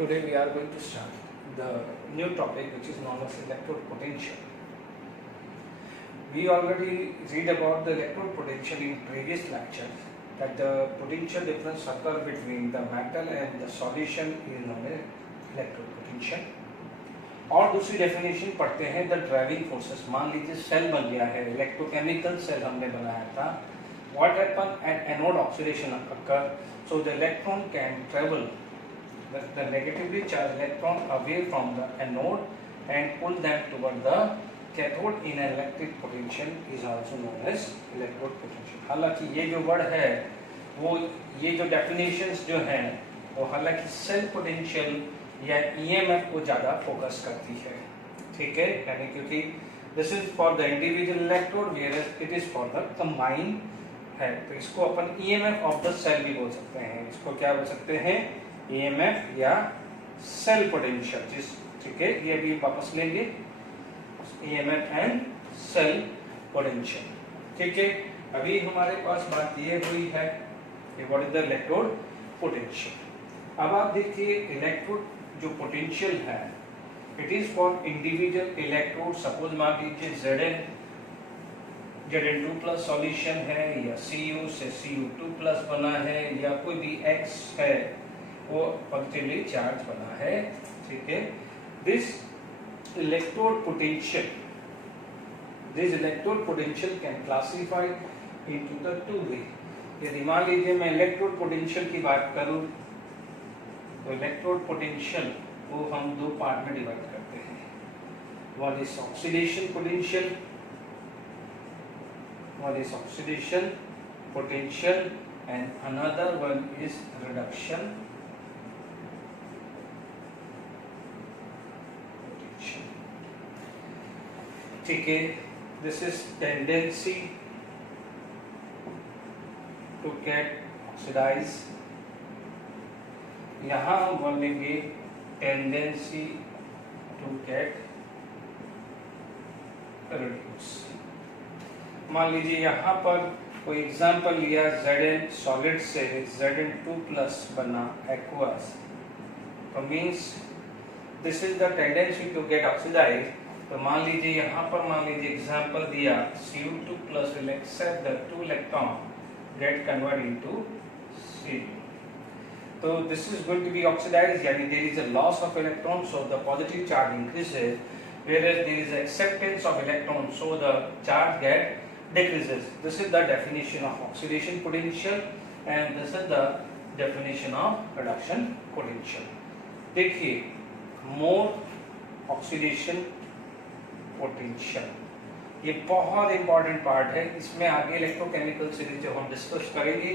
Today we are going to start the new topic which is known as electrode potential. We already read about the electrode potential in previous lectures, that the potential difference occur between the metal and the solution is known as electrode potential. और दूसरी definition पढ़ते हैं the driving forces. मान लीजिए cell बन गया है, electrochemical cell हमने बनाया था. What happen at anode oxidation occur, so the electron can travel the negatively charged electron away from the anode and pull them toward the cathode in an electric potential is also known as electrode potential. हालांकि ये जो word है वो ये जो definitions जो हैं वो हालांकि सेल पोटेंशियल या ईएमएफ को ज़्यादा फोकस करती है, ठीक है, यानी क्योंकि this is for the individual electrode whereas it is for the combine है. तो इसको अपन ईएमएफ ऑफ द सेल भी बोल सकते हैं. इसको क्या बोल सकते हैं? EMF या सेल पोटेंशियल. जिस ठीक है, ये अभी वापस लेंगे EMF एंड सेल पोटेंशियल. ठीक है, अभी हमारे पास बात ये हुई है कि what is the electrode potential. अब आप देखिए इलेक्ट्रोड जो पोटेंशियल है it is for individual electrode. Suppose मान लीजिए Zn2 प्लस सॉल्यूशन है या Cu से Cu2 प्लस बना है या कोई भी X है वो पॉजिटिवली चार्ज बना है, ठीक है. This electrode potential can classify into the two way. यदि मान लीजिए मैं इलेक्ट्रोड पोटेंशियल की बात करूं तो इलेक्ट्रोड पोटेंशियल को हम दो पार्ट में डिवाइड करते हैं. One is oxidation potential and another one is reduction potential. ठीक है, this is tendency to get oxidized. यहाँ हम बोलेंगे tendency to get reduce. मान लीजिए यहाँ पर कोई एग्जाम्पल लिया Zn सॉलिड से Zn2 प्लस बना एक्वस, तो means this is the tendency to get oxidise. तो मान लीजिए यहाँ पर मान लीजिए एग्जाम्पल दिया Cu2 plus will accept the two electron get convert into Cu. तो this is going to be oxidise, यानी there is a loss of electron, so the positive charge increases, whereas there is acceptance of electrons, so the charge get decreases. This is the definition of oxidation potential and this is the definition of reduction potential. देखिए more oxidation potential ये बहुत important part है. इसमें आगे electrochemical series जब हम discuss करेंगे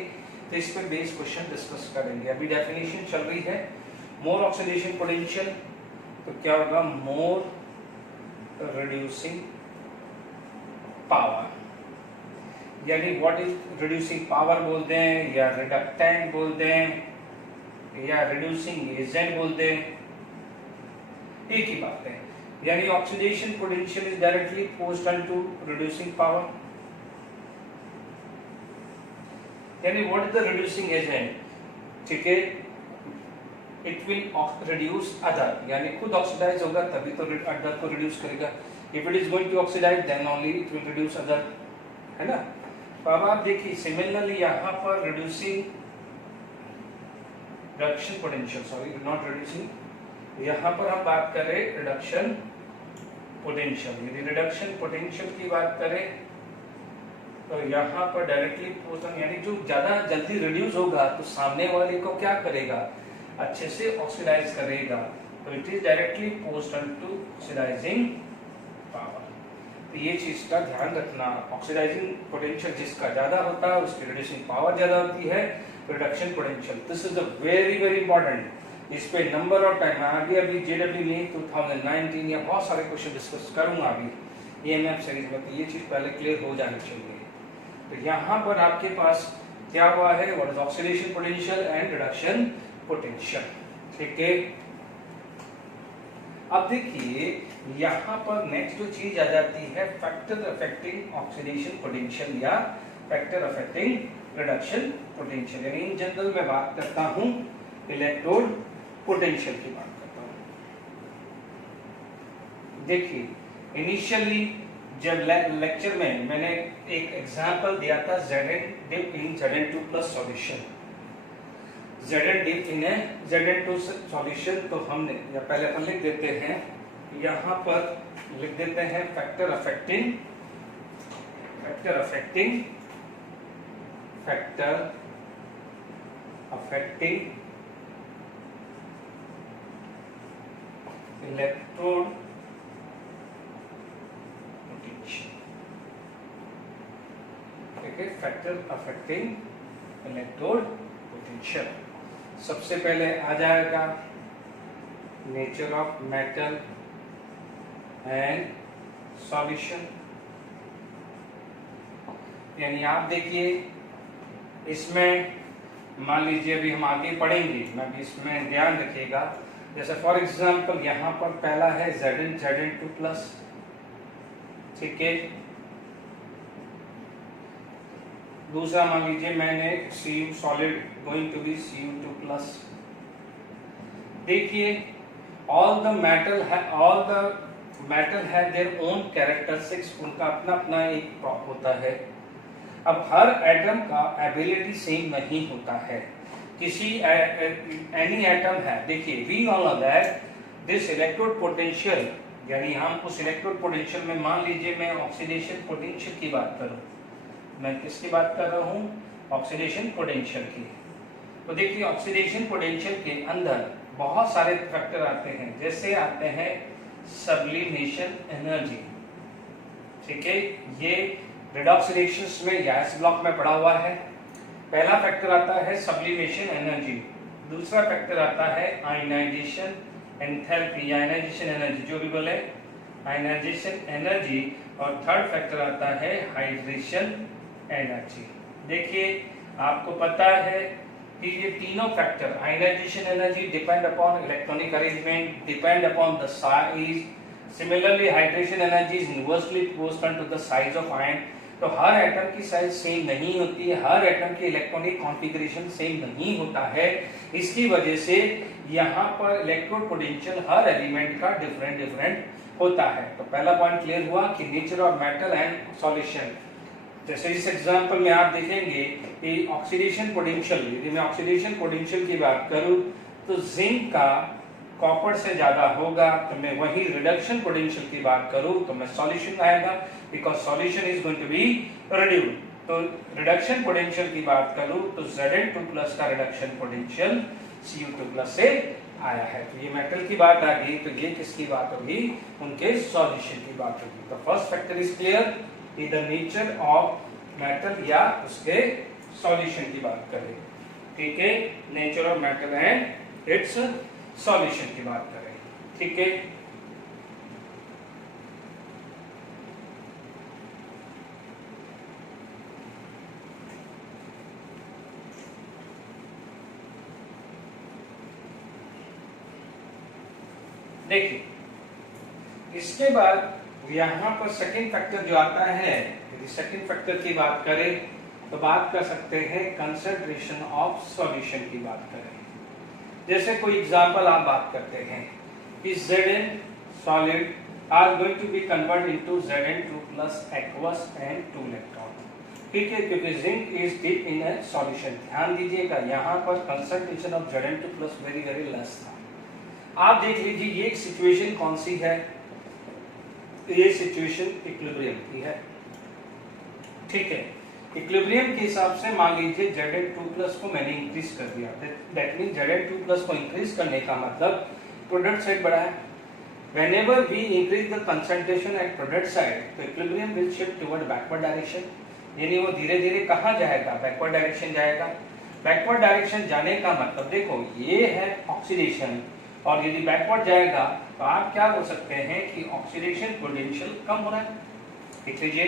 तो इस पर बेस क्वेश्चन डिस्कस करेंगे. अभी डेफिनेशन चल रही है मोर ऑक्सीडेशन पोटेंशियल, तो क्या होगा? मोर रिड्यूसिंग पावर, यानी व्हाट इज रिड्यूसिंग पावर बोलते हैं या रिडक्टेंट बोलते हैं या रिड्यूसिंग एजेंट बोलते हैं, एक ही बात है. यानी oxidation potential is directly proportional to reducing power. यानी what is the reducing agent, ठीक है, इट विल रिड्यूस अदर, यानी खुद ऑक्सीडाइज होगा तभी तो अदर को रिड्यूस करेगा. If it is going to oxidise then only it will reduce other, है ना. तो अब आप देखिए सिमिलरली यहाँ पर reducing reduction potential, sorry not reducing, यहाँ पर हम बात करें रिडक्शन पोटेंशियल. यदि रिडक्शन पोटेंशियल की बात करें तो यहाँ पर डायरेक्टली प्रोपोर्शनल, यानी जो ज्यादा जल्दी रिड्यूस होगा तो सामने वाले को क्या करेगा? अच्छे से ऑक्सीडाइज करेगा. तो it is directly proportional to oxidising power. तो ये चीज का ध्यान रखना. ऑक्सीडाइजिंग पोटेंशियल जिसका ज्यादा होता है उसकी रिड्यूसिंग पावर ज्यादा होती है. Reduction potential, this is a very very important. इस पे नंबर ऑफ टाइम आगे अभी जेडब्ल्यू में 2019 या बहुत सारे क्वेश्चन डिस्कस करूंगा अभी ईएमएफ सीरीज में, तो ये चीज पहले क्लियर हो जानी चाहिए. तो यहाँ पर आपके पास क्या हुआ है? What is oxidation potential and reduction potential, ठीक है. अब देखिए यहाँ पर नेक्स्ट जो चीज आ जाती है फैक्टर अफेक्टिंग ऑक्सीडेशन पोटेंशियल या फैक्टर अफेक्टिंग रिडक्शन पोटेंशियल. यानी इन जनरल मैं बात करता हूँ इलेक्ट्रोड पोटेंशियल की बात करता हूँ। देखिए इनिशियली जब लेक्चर में मैंने एक एग्जांपल दिया था Zn dip in Zn2 plus solution, Zn dip in a Zn2 solution, तो हमने या पहले अपन लिख देते हैं, यहाँ पर लिख देते हैं फैक्टर अफेक्टिंग इलेक्ट्रोड पोटेंशियल। ठीक है, फैक्टर अफेक्टिंग इलेक्ट्रोड पोटेंशियल। सबसे पहले आ जाएगा nature of metal and solution. यानी आप देखिए इसमें मान लीजिए अभी हम आगे पढ़ेंगे, मैं भी इसमें ध्यान रखिएगा। जैसे फॉर एग्जांपल यहाँ पर पहला है Zn2 प्लस, ठीक है। दूसरा मान लीजिए मैंने Cu solid going to be Cu2 plus. देखिए all the metal have their own characteristics, उनका अपना अपना एक प्रॉप होता है। अब हर एटम का एबिलिटी सेम नहीं होता है। किसी एनी एटम है, देखिए we all know that this electrode potential, यानी हम उस इलेक्ट्रोड पोटेंशियल में मान लीजिए मैं ऑक्सीडेशन पोटेंशियल की बात करूं, मैं किसकी बात कर रहा हूं? ऑक्सीडेशन पोटेंशियल की। तो देखिए ऑक्सीडेशन पोटेंशियल के अंदर बहुत सारे फैक्टर आते हैं, जैसे आते हैं सब्लिमेशन एनर्जी, ठीक है। ये रेडॉक्स रिएक्शंस में या एस ब्लॉक में पड़ा हुआ है। पहला फैक्टर आता है सब्लिमेशन एनर्जी, दूसरा फैक्टर आता है आयनाइजेशन एंथैल्पी या आयनाइजेशन एनर्जी, जो भी बोले आयनाइजेशन एनर्जी, और थर्ड फैक्टर आता है हाइड्रेशन एनर्जी। देखिए आपको पता है कि ये तीनों factor ionization energy depend upon electronic arrangement, depend upon the size, similarly hydration energy is inversely proportional to the size of ion. तो हर एटम की साइज सेम नहीं होती है, हर एटम की इलेक्ट्रॉनिक कॉन्फ़िगरेशन सेम नहीं होता है। इसकी वजह से यहाँ पर इलेक्ट्रोड पोटेंशियल हर एलिमेंट का डिफरेंट होता है। तो पहला पॉइंट क्लियर हुआ कि nature of metal and solution. जैसे इस एग्जांपल में आप देखेंगे कि ऑक्सीडेशन पोटेंशियल, यदि मैं ऑक्सीडेशन पोटेंशियल की बात करूं तो जिंक का कॉपर से ज्यादा होगा, तो मैं वही रिडक्शन पोटेंशियल की बात करूं तो मैं सॉल्यूशन आएगा, because solution is going to be reduced. तो रिडक्शन पोटेंशियल की बात करूं तो Zn2 प्लस का रिडक्शन पोटेंशियल Cu2 प्लस से आया है। तो ये मेटल की बात आ गई, तो ये किसकी बात होगी? उनके सॉल्यूशन की बात होगी। तो फर्स्ट फैक्टर इज क्लियर, इधर नेचर ऑफ मेटल या उसके सॉल्यूशन की बात करें, ठीक है। Nature of metal and it's solution की बात करें, ठीक है। देखिए इसके बाद यहाँ पर सेकंड फैक्टर जो आता है, यदि सेकंड फैक्टर की बात करें तो बात कर सकते हैं कंसंट्रेशन ऑफ सॉल्यूशन की बात करें। जैसे कोई एग्जांपल आप बात करते हैं कि Zn solid are going to be converted into Zn2 plus aqueous and 2 electron, ठीक है, क्योंकि zinc is deep in A solution. ध्यान दीजिएगा यहाँ पर concentration of Zn2 plus very less था। आप देख लीजिए ये एक सिचुएशन कौन सी है, ये सिचुएशन इक्विलिब्रियम की है, ठीक है। इक्विलिब्रियम के हिसाब से मान लीजिए Zn2 प्लस को मैंने इंक्रीज कर दिया, दैट मीन Zn2 प्लस को इंक्रीज करने का मतलब प्रोडक्ट साइड बढ़ा है। Whenever we increase the concentration at product side, तो equilibrium will shift toward backward direction, यानी वो धीरे धीरे कहाँ जाएगा? बैकवर्ड डायरेक्शन जाएगा। बैकवर्ड डायरेक्शन जाने का मतलब देखो ये है ऑक्सीडेशन, और यदि बैकवर्ड जाएगा तो आप क्या बोल सकते हैं कि ऑक्सीडेशन पोटेंशियल कम हो रहा है। देख लीजिए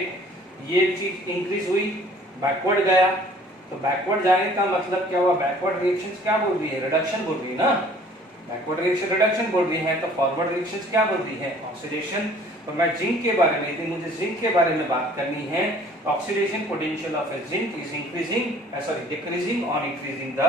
ये चीज इंक्रीज हुई, बैकवर्ड गया, तो बैकवर्ड जाने का मतलब क्या हुआ? बैकवर्ड रिएक्शंस क्या बोल रही है? रिडक्शन बोल रही है ना। बैकवर्ड रिएक्शन रिडक्शन बोल रही है, तो फॉरवर्ड रिएक्शंस क्या बोल रही है? ऑक्सीडेशन। तो मैं जिंक के बारे में, यदि मुझे जिंक के बारे में बात करनी है, oxidation potential of A zinc is increasing, decreasing on increasing the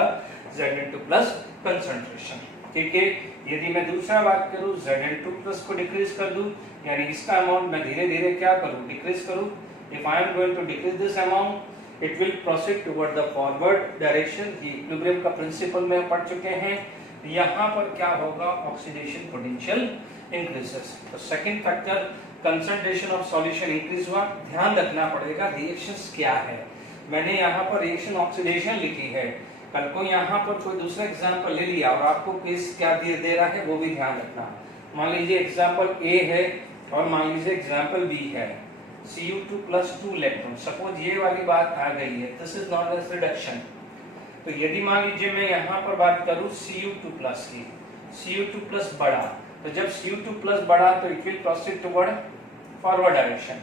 Zn2 plus concentration. ठीक है। यदि मैं दूसरा बात करूं Zn2+ को डिक्रीज कर दूं, यानी इसका अमाउंट मैं धीरे धीरे क्या करूं, डिक्रीज करूं। If I am going to decrease this amount it will proceed toward the forward direction. ये इक्विलिब्रियम का प्रिंसिपल में पढ़ चुके हैं। यहाँ पर क्या होगा, ऑक्सीडेशन पोटेंशियल इंक्रीजेस। तो second factor concentration of solution increase हुआ। ध्यान रखना पड़ेगा रिएक्शंस क्या है। मैंने यहाँ पर रिएक्शन ऑक्सीडेशन लिखी है, कल को यहाँ पर कोई दूसरा एग्जांपल ले लिया और आपको केस क्या दे रहा है वो भी ध्यान रखना। मान लीजिए एग्जांपल ए है और मान लीजिए एग्जांपल बी है, Cu2+2 इलेक्ट्रॉन। सपोज ये वाली बात आ गई है, this is not as reduction. तो यदि मान लीजिए मैं यहाँ पर बात करूँ Cu2+ की, Cu2+ बढ़ा, तो जब Cu2+ बढ़ा तो it will proceed toward forward direction.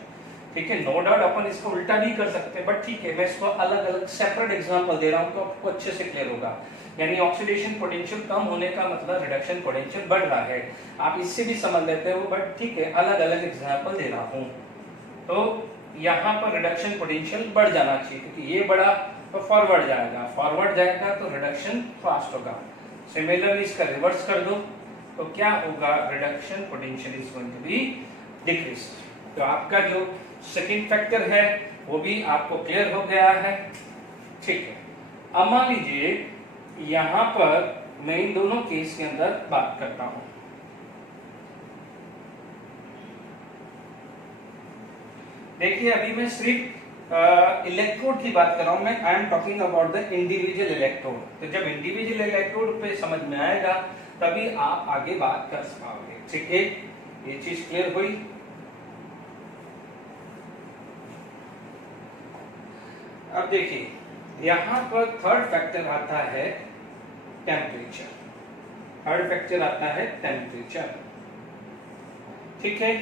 ठीक है, नो डाउट अपन इसको उल्टा भी कर सकते हैं, बट ठीक है मैं इसको अलग अलग सेपरेट एग्जांपल दे रहा हूँ तो आपको अच्छे से क्लियर होगा। यानी ऑक्सीडेशन पोटेंशियल कम होने का मतलब रिडक्शन पोटेंशियल बढ़ रहा है। आप इससे भी समझ लेते हो, बट ठीक है अलग अलग एग्जांपल दे रहा हूँ। तो यहाँ पर रिडक्शन पोटेंशियल बढ़ जाना चाहिए, क्योंकि ये बढ़ा तो फॉरवर्ड जाएगा, फॉरवर्ड जाएगा तो रिडक्शन फास्ट होगा। सिमिलरली इसका रिवर्स कर दो तो क्या होगा, reduction potential is going to be decrease. तो आपका जो सेकंड फैक्टर है वो भी आपको क्लियर हो गया है। ठीक है, अब मान लीजिए यहां पर मैं इन दोनों केस के अंदर बात करता हूं। देखिए अभी मैं सिर्फ इलेक्ट्रोड की बात कर रहा हूं, मैं I am talking about the individual electrode. तो जब इंडिविजुअल इलेक्ट्रोड पे समझ में आएगा तभी आप आगे बात कर पाओगे। ठीक है, ये चीज क्लियर हुई। अब देखिए यहां पर थर्ड फैक्टर आता है टेम्परेचर। थर्ड फैक्टर आता है टेम्परेचर। ठीक है,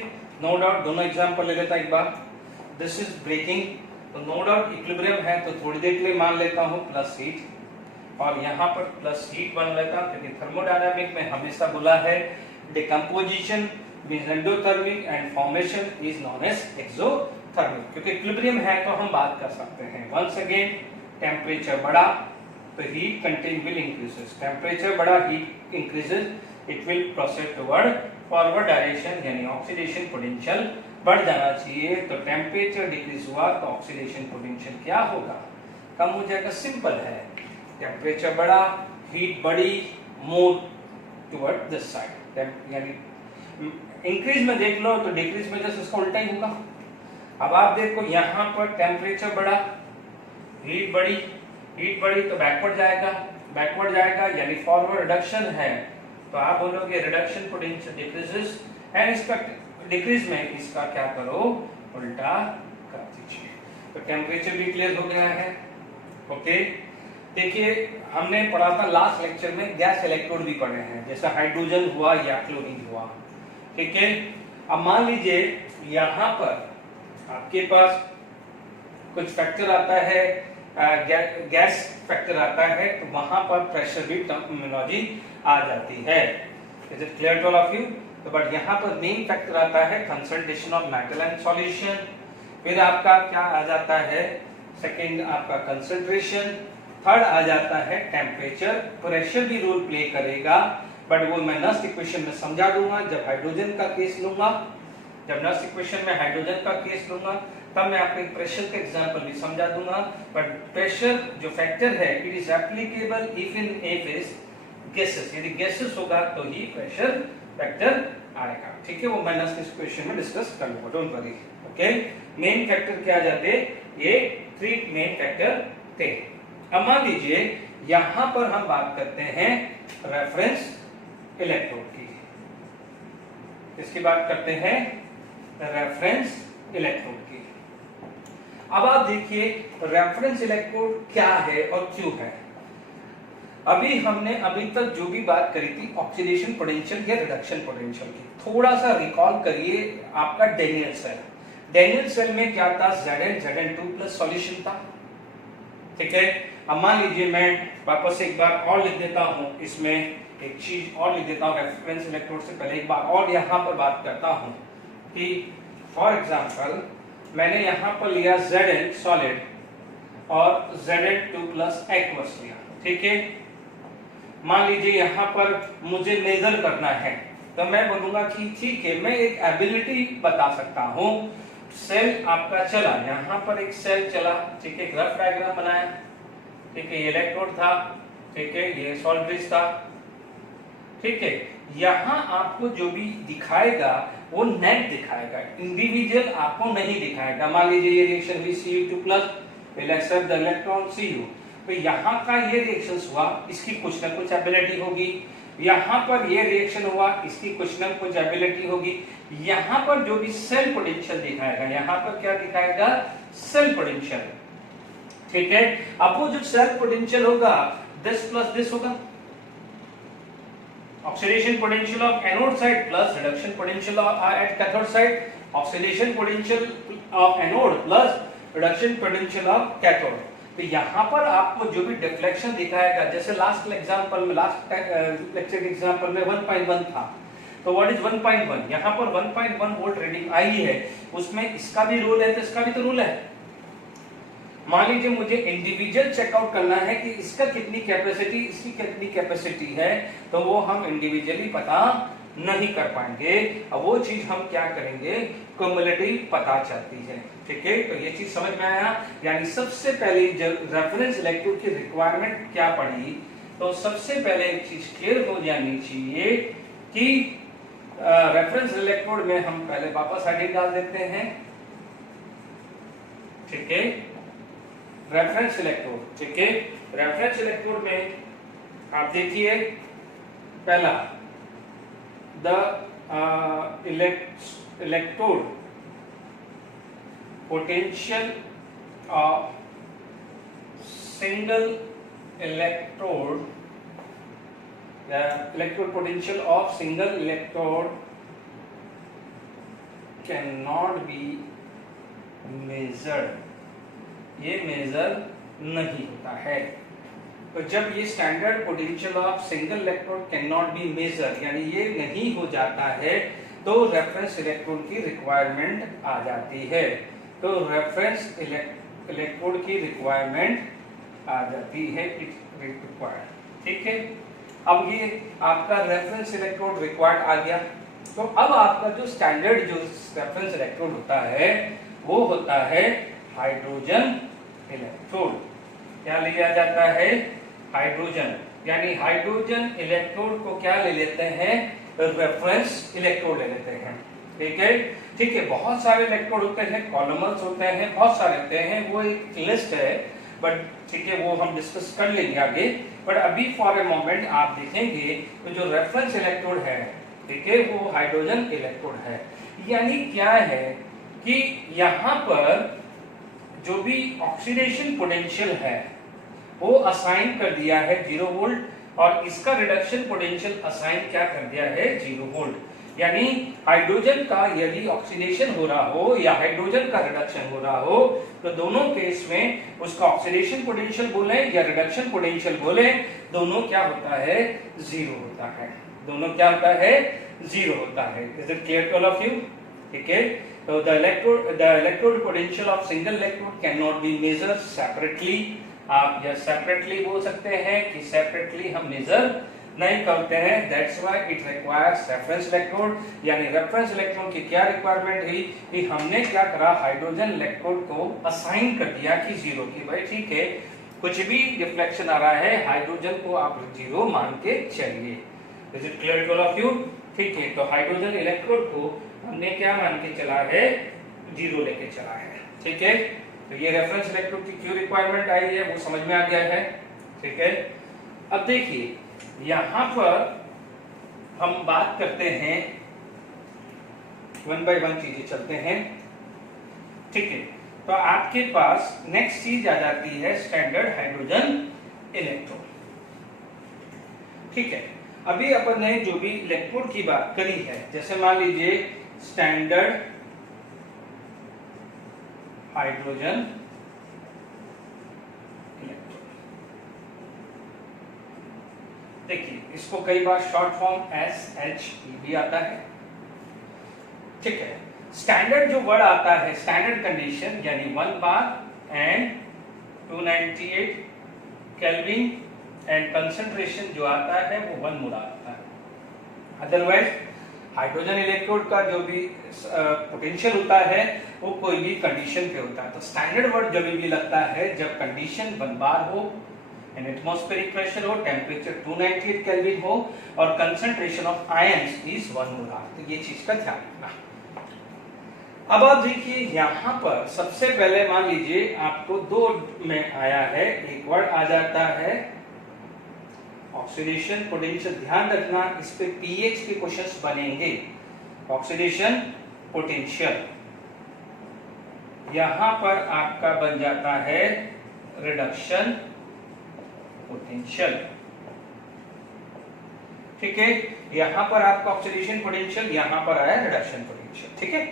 नो डाउट दोनों एग्जांपल ले लेता एक बार। दिस इज ब्रेकिंग, तो नो डाउट इक्विलिब्रियम है तो थोड़ी देर के लिए मान लेता हूं प्लस हीट, और यहाँ पर प्लस हीट बन लेता, क्योंकि थर्मोडायनामिक में हमेशा बोला है decomposition means endothermic and formation is known as exothermic. क्योंकि इक्विलिब्रियम है तो हम बात कर सकते हैं। वंस अगेन टेम्परेचर बढ़ा तो heat content will increases, temperature बढ़ा heat increases, it will proceed toward forward direction, यानी ऑक्सीडेशन पोटेंशियल बढ़ जाना चाहिए। तो टेम्परेचर डिक्रीज हुआ तो ऑक्सीडेशन पोटेंशियल क्या होगा, कम हो जाएगा। सिंपल है, टेम्परेचर बढ़ा हीट बढ़ी, मूव टुवर्ड दिस साइड। यानी इंक्रीज में देख लो तो डिक्रीज में जैसे उसका उल्टा ही होगा। अब आप देखो यहाँ पर टेम्परेचर बढ़ा हीट बढ़ी तो बैकवर्ड जाएगा यानी फॉरवर्ड रिडक्शन है, तो आप बोलोगे रिडक्शन पोटेंशियल डिक्रीजेस, एंड इसका डिक्रीज में इसका क्या करो, उल्टा कर दीजिए। तो टेम्परेचर भी क्लियर हो गया है। ओके, देखिए हमने पढ़ा था लास्ट लेक्चर में गैस इलेक्ट्रोड भी पढ़े हैं, जैसे हाइड्रोजन हुआ या क्लोरीन हुआ। ठीक है, अब मान लीजिए यहाँ पर आपके पास कुछ फैक्टर आता है, गैस फैक्टर आता है, तो वहां पर प्रेशर भी टर्मिनोलॉजी आ जाती है। Is it clear to all of you? तो बट यहाँ पर मेन फैक्टर आता है concentration of metal and solution. फिर आपका क्या आ जाता है, सेकंड आपका कंसंट्रेशन, थर्ड आ जाता है टेम्परेचर। प्रेशर भी रोल प्ले करेगा, बट वो मैं नस्ट इक्वेशन में समझा दूंगा जब हाइड्रोजन का केस लूंगा। जब नस्ट इक्वेशन में हाइड्रोजन का केस लूंगा तब मैं आपको एक प्रेशर का एग्जांपल भी समझा दूंगा। बट प्रेशर जो फैक्टर है it is applicable if in A phase gases, यदि गैसेस होगा तो ही प्रेशर फैक्टर आएगा। ठीक है, वो मैं नेक्स्ट इक्वेशन में डिस्कस कर लूंगा, don't worry. Okay, main factor क्या आ जाते, ये 3 मेन फैक्टर थे। अब मान लीजिए यहां पर हम बात करते हैं रेफरेंस इलेक्ट्रोड की। इसकी बात करते हैं रेफरेंस इलेक्ट्रोड की। अब आप देखिए रेफरेंस इलेक्ट्रोड क्या है और क्यों है। अभी हमने अभी तक जो भी बात करी थी ऑक्सीडेशन पोटेंशियल या रिडक्शन पोटेंशियल की, थोड़ा सा रिकॉल करिए आपका डेनियल सेल। डेनियल सेल में क्या था, Zn2+ सॉल्यूशन था। ठीक है, अब मान लीजिए मैं वापस एक बार और लिख देता हूं, इसमें एक चीज और लिख देता हूं रेफरेंस इलेक्ट्रोड से पहले एक बार और यहां पर बात करता हूं कि फॉर एग्जांपल मैंने यहां पर लिया Zn सॉलिड और Zn2+ एक्वस लिया। ठीक है, मान लीजिए यहाँ पर मुझे मेजर करना है, तो मैं बोलूंगा कि ठीक है, मैं एक एबिलिटी बता सकता हूँ। सेल आपका चला, यहाँ पर एक सेल चला, ठीक है, रफ डायग्राम बनाया, ठीक है, ये इलेक्ट्रोड था, ठीक है, ये सॉल्ट ब्रिज था, ठीक है। यहाँ आपको जो भी दिखाएगा वो नेट दिखाएगा, इंडिविजुअल आपको नहीं दिखाएगा। मान लीजिए ये रिएक्शन हुई Cu2+, will accept the electron Cu, तो यहाँ का ये रिएक्शन हुआ, इसकी कुछ ना कुछ एबिलिटी होगी। यहाँ पर ये रिएक्शन हुआ, इसकी कुछ ना कुछ एबिलिटी होगी। यहाँ पर जो भी सेल पोटेंशियल दिखाएगा, यहाँ पर क्या दिखाएगा, सेल पोटेंशियल, ठीक है। अब वो जो सेल पोटेंशियल होगा, दिस प्लस दिस होगा, oxidation potential of anode side plus reduction potential at cathode side, oxidation potential of anode plus reduction potential of cathode. तो यहाँ पर आपको जो भी डिफ्लेक्शन दिखाएगा, जैसे लास्ट एग्जांपल में, लास्ट लेक्चर एग्जांपल में 1.1 था, तो व्हाट इज 1.1, यहाँ पर 1.1 वोल्ट रीडिंग आई है, उसमें इसका भी रोल है तो इसका भी तो रोल है। मान लीजिए मुझे इंडिविजुअल चेकआउट करना है कि इसका कितनी कैपेसिटी, इसकी कितनी कैपेसिटी है, तो वो हम इंडिविजुअली पता नहीं कर पाएंगे। अब वो चीज हम क्या करेंगे, क्युमुलेटिव पता चलती है, ठीक है। तो ये चीज समझ में आया। यानी सबसे पहले जब रेफरेंस इलेक्ट्रोड की रिक्वायरमेंट क्या पड़ी, तो सबसे पहले एक चीज क्लियर हो जानी चाहिए कि रेफरेंस इलेक्ट्रोड में हम पहले वापस हेडिंग डाल देते हैं, ठीक है, रेफरेंस इलेक्ट्रोड, ठीक है। रेफरेंस इलेक्ट्रोड में आप देखिए, पहला the electrode potential of single electrode, the electrode potential of single electrode cannot be measured, ये मेजर नहीं होता है। तो जब ये standard potential of single electrode can not be measure, यानी ये नहीं हो जाता है, तो रेफरेंस इलेक्ट्रोड की रिक्वायरमेंट आ जाती है। तो रेफरेंस इलेक्ट्रोड की रिक्वायरमेंट आ जाती है, इट रिक्वायर्ड, ठीक है। अब ये आपका रेफरेंस इलेक्ट्रोड रिक्वायर्ड आ गया, तो अब आपका जो स्टैंडर्ड जो रेफरेंस इलेक्ट्रोड होता है वो होता है हाइड्रोजन इलेक्ट्रोड। क्या लिया जाता है, हाइड्रोजन, यानी हाइड्रोजन इलेक्ट्रोड को क्या ले लेते हैं, रेफरेंस इलेक्ट्रोड ले लेते हैं, ठीक है। ठीक है, बहुत सारे इलेक्ट्रोड होते हैं, कॉलमर्स होते हैं, बहुत सारे होते हैं, वो एक लिस्ट है, बट ठीक है, वो हम डिस्कस कर लेंगे आगे। बट अभी फॉर ए मोमेंट आप देखेंगे तो जो रेफरेंस इलेक्ट्रोड है, ठीक है, वो हाइड्रोजन इलेक्ट्रोड है। यानी क्या है कि यहाँ पर जो भी ऑक्सीडेशन पोटेंशियल है वो असाइन कर दिया है 0 वोल्ट, और इसका रिडक्शन पोटेंशियल असाइन क्या कर दिया है, 0 वोल्ट। यानी हाइड्रोजन का यदि ऑक्सीडेशन हो रहा हो या हाइड्रोजन का रिडक्शन हो रहा हो, तो दोनों केस में उसका ऑक्सीडेशन पोटेंशियल बोले या रिडक्शन पोटेंशियल बोले, दोनों क्या होता है, 0 होता है, दोनों क्या होता है, 0 होता है। Is it clear to all of you, ठीक है। तो the electrode potential of single electrode can not be measured separately. आप या सेपरेटली बोल सकते हैं कि सेपरेटली हम मेजर नहीं करते हैं, that's why it requires reference electrode. यानी रेफरेंस इलेक्ट्रोड की क्या रिक्वायरमेंट हुई कि हमने क्या करा, हाइड्रोजन इलेक्ट्रोड को असाइन कर दिया कि 0 की, भाई ठीक है, कुछ भी रिफ्लेक्शन आ रहा है हाइड्रोजन को आप 0 मान के चलिए। Is it clear to all of you, ठीक है। तो हाइड्रोजन इलेक्ट्रोड को हमने क्या मान के चला है, 0 लेके चला है, ठीक है। तो ये रेफरेंस इलेक्ट्रोड की क्यों रिक्वायरमेंट आई है वो समझ में आ गया है, ठीक है। अब देखिए यहां पर हम बात करते हैं, 1 बाय 1 चीजें चलते हैं, ठीक है। तो आपके पास नेक्स्ट चीज आ जाती है स्टैंडर्ड हाइड्रोजन इलेक्ट्रोड, ठीक है। अभी अपन ने जो भी इलेक्ट्रोड की बात करी है, जैसे मान लीजिए स्टैंडर्ड हाइड्रोजन इलेक्ट्रोड, देखिए इसको कई बार शॉर्ट फॉर्म SHE भी आता है, ठीक है। स्टैंडर्ड जो वर्ड आता है, स्टैंडर्ड कंडीशन, यानी 1 बार एंड 298 केल्विन एंड कंसंट्रेशन जो आता है वो 1 मोल आता है। अदरवाइज हाइड्रोजन इलेक्ट्रोड का जो भी पोटेंशियल होता है वो कोई भी कंडीशन पे होता है। तो स्टैंडर्ड वर्ड जब भी लगता है जब कंडीशन 1 बार हो, एंड एटमॉस्फेरिक प्रेशर हो, टेम्परेचर 298 केल्विन हो और concentration of ions is 1 molar. तो ये चीज का ध्यान रखना। अब आप देखिए यहाँ पर सबसे पहले मान लीजिए आपको 2 में आया है, एक वर्ड आ जाता है ऑक्सीडेशन पोटेंशियल। ध्यान रखना इस पे पीएच के क्वेश्चंस बनेंगे। ऑक्सीडेशन पोटेंशियल यहां पर आपका बन जाता है रिडक्शन पोटेंशियल। ठीक है, यहां पर आपका ऑक्सीडेशन पोटेंशियल, यहां पर आया रिडक्शन पोटेंशियल। ठीक है,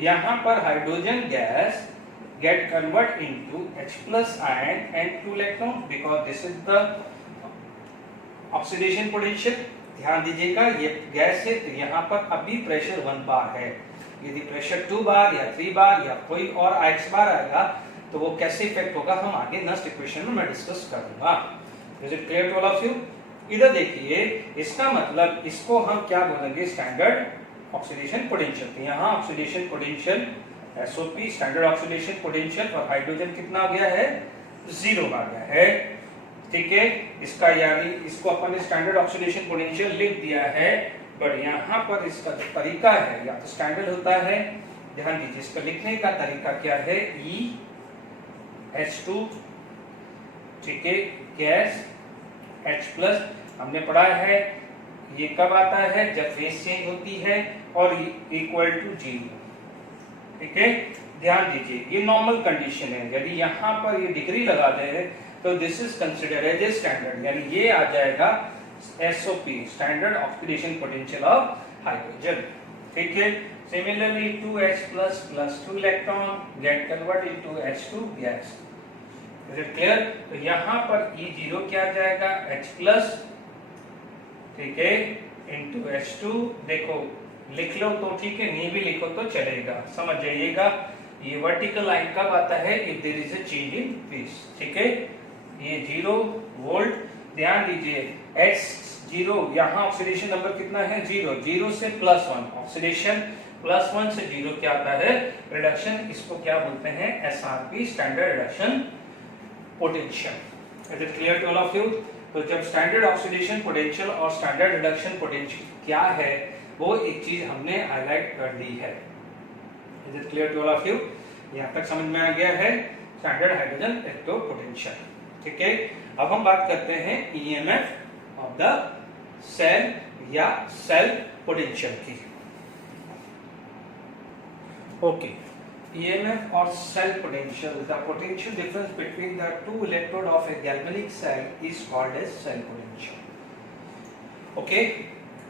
यहां पर hydrogen gas gate convert into H+ ion and 2 electron because this is the oxidation potential. ध्यान दीजिएगा ये गैस है तो यहाँ पर अभी प्रेशर 1 बार है। यदि प्रेशर 2 बार या 3 बार या कोई और x बार आएगा तो वो कैसे इफेक्ट होगा हम आगे नेक्स्ट इक्वेशन में मैं डिस्कस करूंगा। Is it clear to all of you? इधर देखिए इसका मतलब इसको हम क्या बोलेंगे, स्टैंडर्ड ऑक्सीडेशन पोटेंशियल। तो यहाँ oxidation potential SOP standard oxidation potential for hydrogen कितना आ गया है, 0 आ गया है। ठीक है, इसका यानी इसको अपन ने स्टैंडर्ड ऑक्सीडेशन पोटेंशियल लिख दिया है, बट यहाँ पर इसका जो तरीका है या तो स्टैंडर्ड होता है, ध्यान दीजिए इसका लिखने का तरीका क्या है, EH2, ठीक है, गैस H+ हमने पढ़ा है ये कब आता है, जब फेज चेंज होती है और इक्वल टू 0। ठीक है, ध्यान दीजिए ये नॉर्मल कंडीशन है। यदि यहाँ पर ये डिग्री लगा दे तो this is considered as a standard, यानी ये आ जाएगा SOP standard oxidation potential of hydrogen. ठीक है, similarly 2H+ plus 2 electron get convert into H2 gas. Is it clear? तो यहाँ पर E0 क्या आ जाएगा, H+, ठीक है, इनटू H2। देखो लिख लो तो ठीक है, नहीं भी लिखो तो चलेगा, समझ जाइएगा। ये वर्टिकल लाइन कब आता है, if there is a change in phase. ठीक है, ये 0 वोल्ट। ध्यान दीजिए H0 यहाँ ऑक्सीडेशन नंबर कितना है, 0। 0 से +1 ऑक्सीडेशन, +1 से 0 क्या आता है, रिडक्शन। इसको क्या बोलते हैं, SRP standard reduction potential. Is it clear to all of you? तो जब स्टैंडर्ड ऑक्सीडेशन पोटेंशियल और स्टैंडर्ड रिडक्शन पोटेंशियल क्या है वो एक चीज हमने हाईलाइट कर दी है। Is it clear to all of you? यहाँ तक समझ में आ गया है स्टैंडर्ड हाइड्रोजन इलेक्ट्रो पोटेंशियल। ठीक है, अब हम बात करते हैं EMF ऑफ द सेल या सेल पोटेंशियल की। ओके, EMF और cell potential, the potential difference between the 2 electrode of a galvanic cell is called as cell potential. Okay,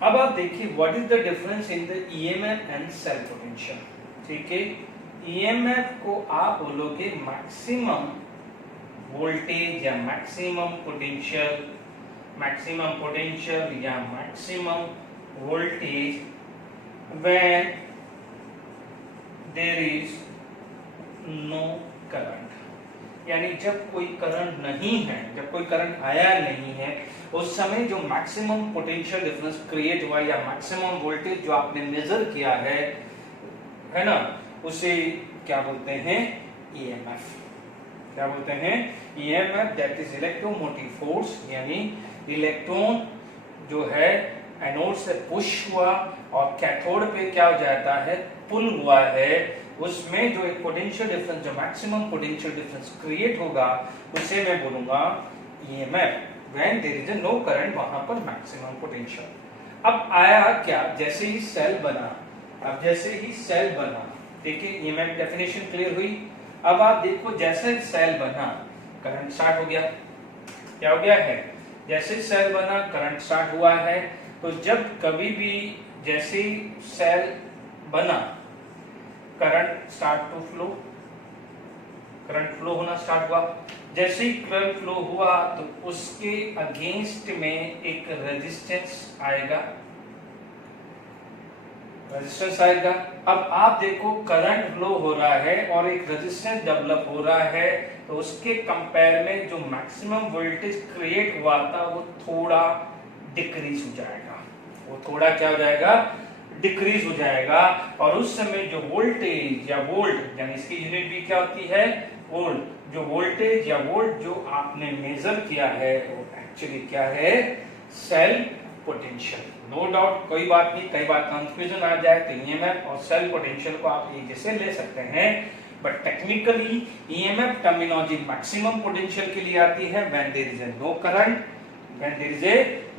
अब आप देखिए what is the difference in the EMF and cell potential. ठीक है, EMF को आप बोलोगे maximum voltage या maximum potential या maximum voltage when there is no current. यानी जब कोई करंट नहीं है, जब कोई करंट आया नहीं है, उस समय जो मैक्सिमम पोटेंशियल डिफरेंस क्रिएट हुआ या मैक्सिमम वोल्टेज जो आपने मेजर किया है ना, उसे क्या बोलते हैं, EMF। क्या बोलते हैं, EMF, that is electromotive force. यानी इलेक्ट्रॉन जो है एनोड से पुश हुआ और कैथोड पे क्या हो जाता है, पुल हुआ है, उसमें जो एक पोटेंशियल डिफरेंस, जो मैक्सिमम पोटेंशियल डिफरेंस क्रिएट होगा उसे मैं बोलूंगा EMF। When there is no current, वहां पर मैक्सिमम पोटेंशियल। अब आया क्या, जैसे ही सेल बना, देखिए EMF डेफिनेशन क्लियर हुई। अब आप देखो जैसे सेल बना करंट स्टार्ट हो गया, क्या हो गया है, जैसे सेल बना करंट स्टार्ट हुआ है। तो जब कभी भी जैसे सेल बना करंट फ्लो होना स्टार्ट हुआ। जैसे ही करंट फ्लो हुआ तो उसके अगेंस्ट में एक रेजिस्टेंस आएगा, रेजिस्टेंस आएगा। अब आप देखो करंट फ्लो हो रहा है और एक रेजिस्टेंस डेवलप हो रहा है, तो उसके कंपेयर में जो मैक्सिमम वोल्टेज क्रिएट हुआ था वो थोड़ा डिक्रीज हो जाएगा, वो थोड़ा क्या हो जाएगा, डिक्रीज हो जाएगा। और उस समय जो वोल्टेज या वोल्ट, यानी इसकी यूनिट भी क्या होती है, वोल्ट, जो वोल्टेज या वोल्ट जो आपने मेजर किया है वो एक्चुअली क्या है, सेल पोटेंशियल। नो डाउट, कोई बात नहीं, कई बार कंफ्यूजन आ जाए तो ईएमएफ और सेल पोटेंशियल को आप एक जैसे ले सकते हैं, but technically EMF terminology maximum potential के लिए आती है when there is no current, when there is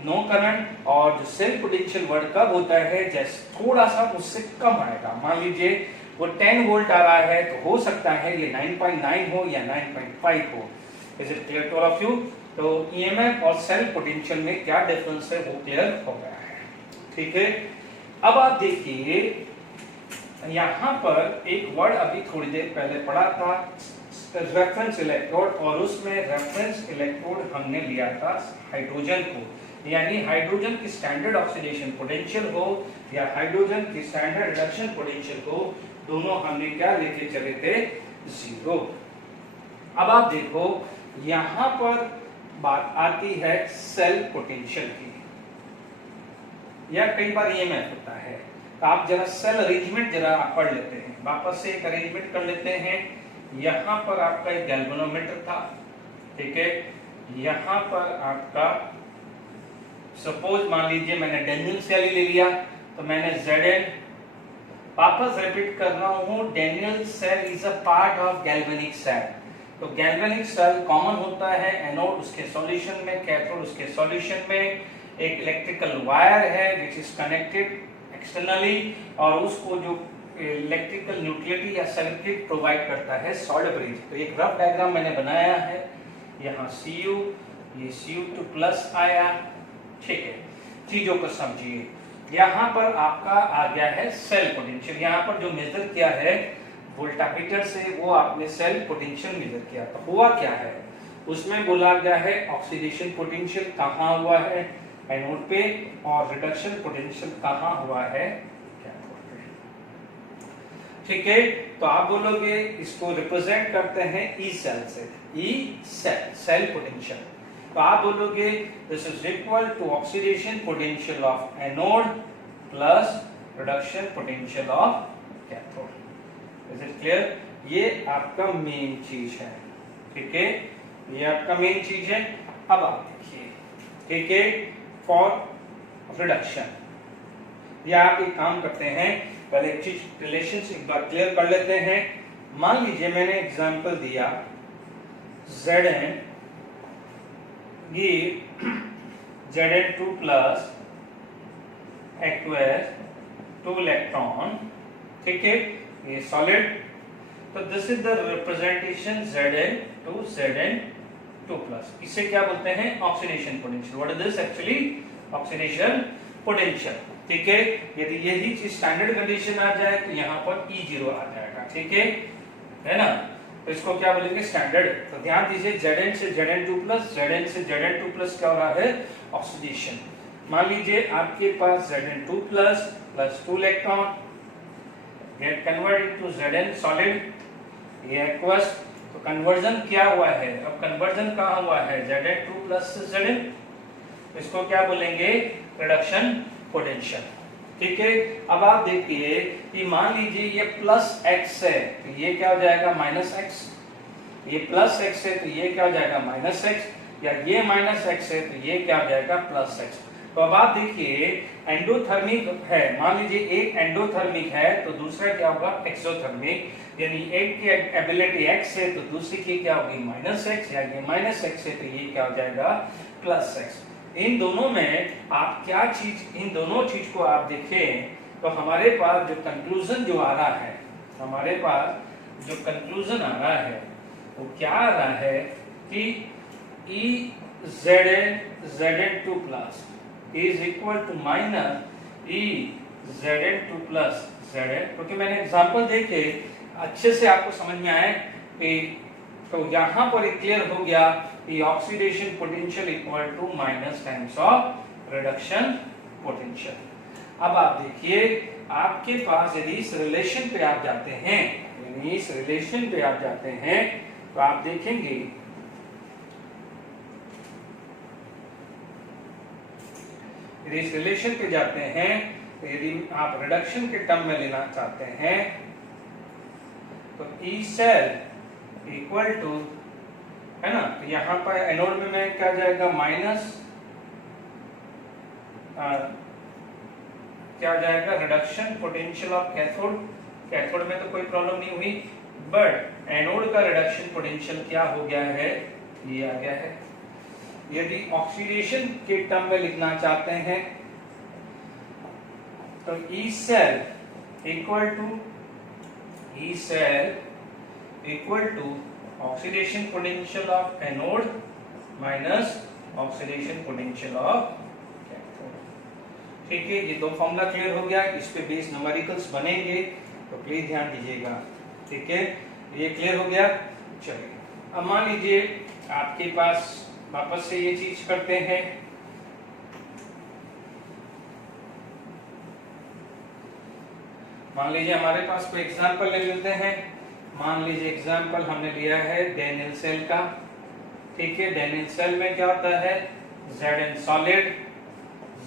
no current. और जो सेल पोटेंशियल वर्ड कब होता है, जैसे थोड़ा सा उससे कम आएगा। मान लीजिए वो 10 वोल्ट आ रहा है तो हो सकता है ये 9.9 हो या 9.5 हो। Is it clear to all of you? तो ईएमएफ और सेल पोटेंशियल में क्या डिफरेंस है वो क्लियर हो गया है, ठीक है। अब आप देखिए यहां पर एक वर्ड अभी थोड़ी देर पहले पढ़ा था, रेफरेंस इलेक्ट्रोड, और उसमें रेफरेंस इलेक्ट्रोड हमने लिया था हाइड्रोजन को, यानी हाइड्रोजन की स्टैंडर्ड ऑक्सीडेशन पोटेंशियल हो या हाइड्रोजन की स्टैंडर्ड रिडक्शन पोटेंशियल हो, दोनों हमने क्या लेके चले थे, 0। अब आप देखो यहां पर बात आती है सेल पोटेंशियल की, या कई बार ईएमएफ होता है। तो आप जरा सेल अरेंजमेंट जरा पढ़ लेते हैं, वापस से एक अरेंजमेंट कर लेते हैं। यहां पर आपका एक गैल्वेनोमीटर था, ठीक है, यहां पर आपका सपोज मान लीजिए मैंने डेनियल सेल ले लिया, तो मैंने Zn, वापस रिपीट कर रहा हूं, Daniell cell is a part of galvanic cell. तो गैल्वेनिक सेल कॉमन होता है, एनोड उसके सॉल्यूशन में, कैथोड उसके सॉल्यूशन में, एक इलेक्ट्रिकल वायर है विच इज कनेक्टेड एक्सटर्नली, और उसको जो इलेक्ट्रिकल न्यूट्रलिटी या सर्किट प्रोवाइड करता है सॉल्ट ब्रिज। तो एक रफ डायग्राम मैंने बनाया है, यहाँ Cu, ये Cu2+ आया, ठीक है, चीजों को समझिए। यहाँ पर आपका आ गया है सेल पोटेंशियल, यहाँ पर जो मेजर किया है वोल्टामीटर से वो आपने सेल पोटेंशियल मेजर किया, तो हुआ क्या है उसमें बोला गया है ऑक्सीडेशन पोटेंशियल कहाँ हुआ है, एनोड पे, और रिडक्शन पोटेंशियल कहाँ हुआ है, कैथोड पे, ठीक है। तो आप बोलोगे इसको रिप्रेजेंट करते हैं ई सेल से, ई सेल, सेल पोटेंशियल। तो आप बोलोगे this is equal to oxidation potential of anode plus reduction potential of cathode. Is it clear? ये आपका मेन चीज है, ठीक है, ये आपका मेन चीज है। अब आप देखिए, ठीक है, फॉर रिडक्शन, या आप एक काम करते हैं, पहले एक चीज रिलेशनशिप एक बार क्लियर कर लेते हैं। मान लीजिए मैंने एग्जांपल दिया Zn give Zn2+ aqueous 2 electron, ठीक है, ये सॉलिड। तो this is the representation Zn to Zn2+। इसे क्या बोलते हैं, oxidation potential. What is this actually, oxidation potential, ठीक है। यदि यही चीज स्टैंडर्ड कंडीशन आ जाए तो यहाँ पर E0 आ जाएगा, ठीक है ना। तो इसको क्या बोलेंगे, स्टैंडर्ड। तो ध्यान दीजिए Zn से Zn2+, Zn से Zn2+ क्या हो रहा है, ऑक्सीडेशन। मान लीजिए आपके पास Zn2+ plus 2 electron get converted to Zn solid, ये एक्वस। तो कन्वर्जन क्या हुआ है, अब कन्वर्जन कहाँ हुआ है, Zn2+ से Zn, इसको क्या बोलेंगे, रिडक्शन पोटेंशियल, ठीक है। अब आप देखिए कि मान लीजिए ये +x है तो ये क्या हो जाएगा, -x, ये +x है तो ये क्या हो जाएगा, -x, या ये -x है तो ये क्या हो जाएगा, +x। तो अब आप देखिए एंडोथर्मिक है, मान लीजिए एक एंडोथर्मिक है तो दूसरा क्या होगा, एक्सोथर्मिक, यानी एक की एबिलिटी x है तो दूसरी की क्या होगी, -x, या ये -x है तो ये क्या हो जाएगा, +x। इन दोनों में आप क्या चीज, इन दोनों चीज को आप देखें तो हमारे पास जो कंक्लूजन जो आ रहा है, हमारे पास जो कंक्लूजन आ रहा है वो क्या आ रहा है कि Zn2+ is equal to -Zn2+ Zn, क्योंकि मैंने एग्जांपल देके अच्छे से आपको समझ में आए कि, तो यहाँ पर क्लियर हो गया कि oxidation potential equal to minus times of reduction potential. अब आप देखिए, आपके पास यदि इस रिलेशन पे आप जाते हैं, यानी इस रिलेशन पे आप जाते हैं, तो आप देखेंगे यदि इस रिलेशन पे जाते हैं, तो यदि आप रिडक्शन के टर्म में लेना चाहते हैं, तो ई सेल इक्वल टू, है ना, तो यहां पर एनोड में क्या जाएगा, माइनस क्या जाएगा, reduction potential of cathode. Cathode में तो कोई प्रॉब्लम नहीं हुई, बट एनोड का रिडक्शन पोटेंशियल क्या हो गया है, ये आ गया है। यदि ऑक्सीडेशन के टर्म में लिखना चाहते हैं, तो E cell equal to oxidation potential of anode minus oxidation potential of cathode. ठीक है, ये दो फॉर्मूला क्लियर हो गया। इस पे बेस न्यूमेरिकल्स बनेंगे, तो प्लीज ध्यान दीजिएगा। ठीक है, ये क्लियर हो गया। चलिए, अब मान लीजिए आपके पास वापस से ये चीज करते हैं। मान लीजिए हमारे पास कोई एग्जांपल ले लेते हैं। मान लीजिए एग्जांपल हमने लिया है डेनियल सेल का। ठीक है, डेनियल सेल में क्या होता है, Zn solid,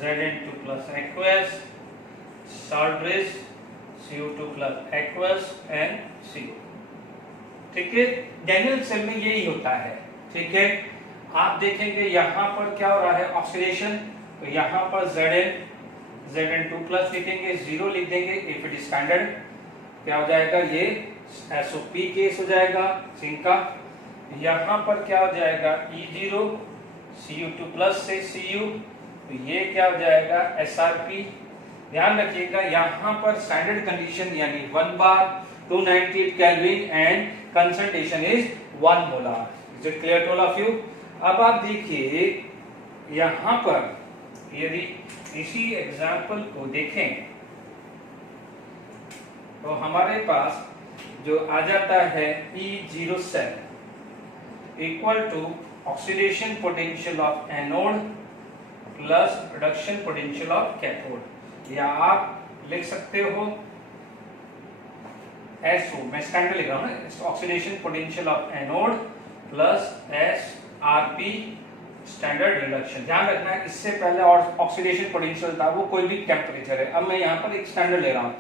Zn2 plus aqueous, salt bridge, CO2 plus aqueous and CO। ठीक है, डेनियल सेल में यही होता है। ठीक है, आप देखेंगे यहाँ पर क्या हो रहा है, ऑक्सीडेशन, तो यहाँ पर Zn2 प्लस लिखेंगे, 0 लिख देंगे इफ इट इज स्टैंडर्ड। क्या हो जाएगा, ये SOP केस हो जाएगा जिंक का। यहाँ पर क्या हो जाएगा, E0 Cu2 प्लस से Cu, तो ये क्या हो जाएगा, SRP। ध्यान रखिएगा, यहाँ पर स्टैंडर्ड कंडीशन यानी 1 bar, 298 kelvin and concentration is 1 molar. Is it clear to all of you? अब आप देखिए यहाँ पर यदि इसी एग्जाम्पल को देखें, तो हमारे पास जो आ जाता है E0 cell equal to oxidation potential of anode plus reduction potential of cathode, या आप लिख सकते हो SO, मैं स्टैंडर्ड लिख रहा हूं ना, oxidation potential of anode plus SRP standard reduction. ध्यान रखना है, इससे पहले और ऑक्सीडेशन पोटेंशियल था, वो कोई भी टेम्परेचर है। अब मैं यहाँ पर एक स्टैंडर्ड ले रहा हूँ।